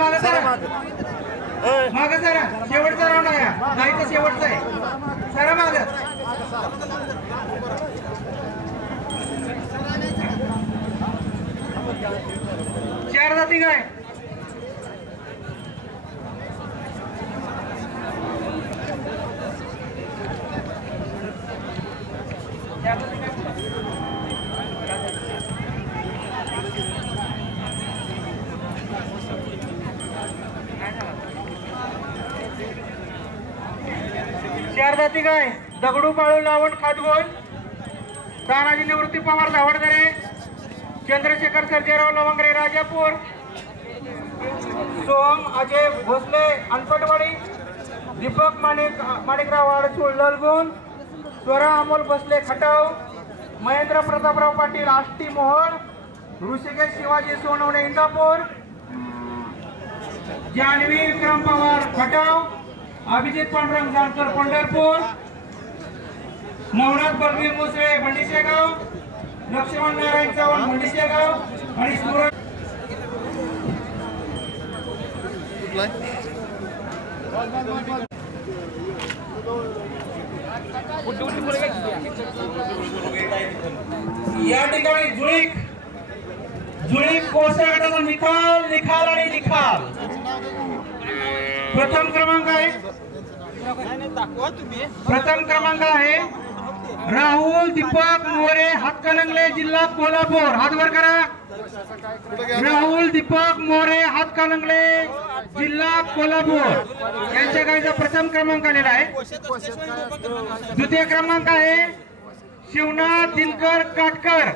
मागे सरा मागे सरा शेवटचा राऊंड आहे नाही तर शेवटचा आहे सरा मागे चार जाती काय चार जाती काय दगडू बाळू लावण खातगोल तानाजी निवृत्ती पवार धावडदरे चंद्रशेखर सर्जेराव लवंगरे राजापूर सोहम अजय भोसले अनपटवाडी दीपक माणिकराव वाडचूळ ललगुण स्वरा अमोल भोसले खटाव महेंद्र प्रतापराव पाटील आष्टी मोहोळ ऋषिकेश शिवाजी सोनवणे इंदापूर जानवी विक्रम पवार खटाव अभिजित पांडुरंग जानकर पंढरपूर नवनाथ बलवीर मुसळे भंडीशेगाव लक्ष्मण नारायण चव्हाण भंडीशेगाव आणि सूरज या ठिकाणी जुळीक कोळसा गटाचा निकाल आणि निकाल प्रथम क्रमांक आहे राहुल दीपक मोरे हातकणंगले जिल्हा कोल्हापूर हात वर करा राहुल दीपक मोरे हातकणंगले जिल्हा कोल्हापूर यांच्या गाडीचा प्रथम क्रमांक आलेला आहे द्वितीय क्रमांक आहे शिवनाथ दिनकर काटकर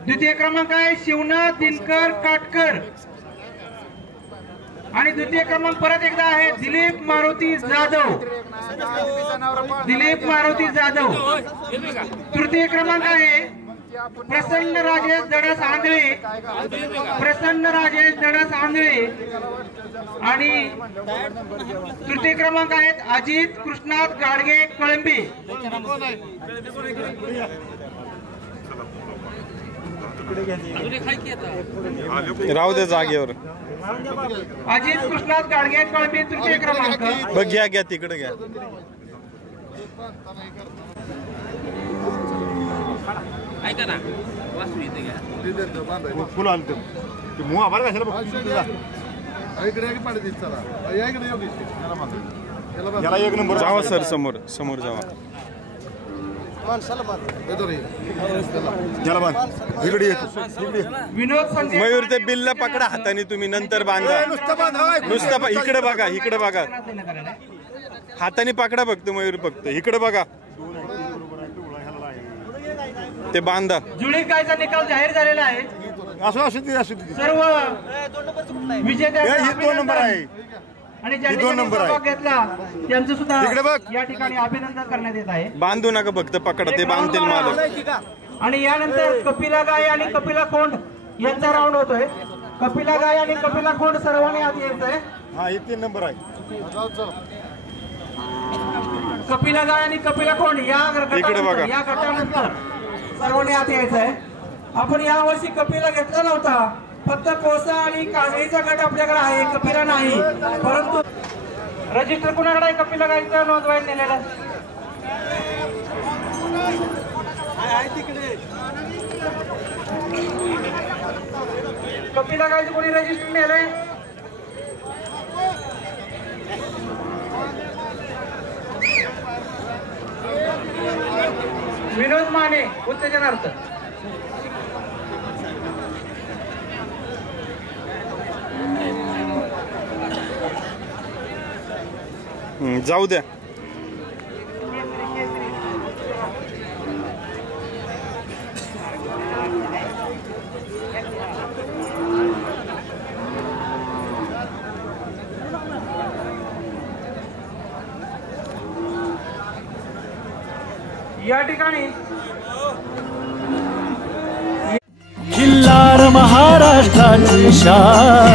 द्वितीय क्रमांक आहे शिवनाथ दिनकर काटकर आणि द्वितीय क्रमांक परत एकदा आहे दिलीप मारुती जाधव तृतीय क्रमांक आहे प्रसन्न राजेश दडस आंधळे आणि तृतीय क्रमांक आहेत अजित कृष्णात गाडगे कळंबी राहू दे जागेवर अजित कृष्णात गाडगे कळंबी तृतीय क्रमांक बघ घ्या तिकडे घ्या ऐका ना वासू इथे घ्या फुल आलं ते मुंह आभार कशाला इकडे पाणी चला इकडे याला एक नंबर जावा सर समोर जावा विनोद मयूर ते बिल्ला पकडा हाताने तुम्ही नंतर बांधा नुसतं इकडे बघा हाताने पकडा फक्त मयूर फक्त इकडे बघा ते बांधा जुळी गायचा निकाल जाहीर झालेला आहे सर्व विजेत्या दोन नंबर आहे आणि ज्यांनी भाग घेतला त्यांचं सुद्धा या ठिकाणी अभिनंदन करण्यात येत आहे बांधू नका फक्त पकडा ते बांधतील मालक आणि यानंतर कपिला गाय आणि कपिला खोंड यांचा राऊंड होतोय कपिला गाय आणि कपिला खोंड सर्वांनी आधी यायचंय हा हे 3 नंबर आहे कपिला गाय आणि कपिला खोंड या गटानंतर सर्वांनी आधी यायचंय आपण यावर्षी कपिला घेतला नव्हता फक्त कोसा आणि काजळीचा गट आपल्याकडे आहे कपिला नाही परंतु रजिस्टर कुणाकडे आहे कपिला गायचा नोंदवायला नेलेला कपिला गायचं कोणी रजिस्टर नेलंय विनोद माने उत्तेजनार्थ जाऊ द्या या ठिकाणी खिल्लार महाराष्ट्राची शान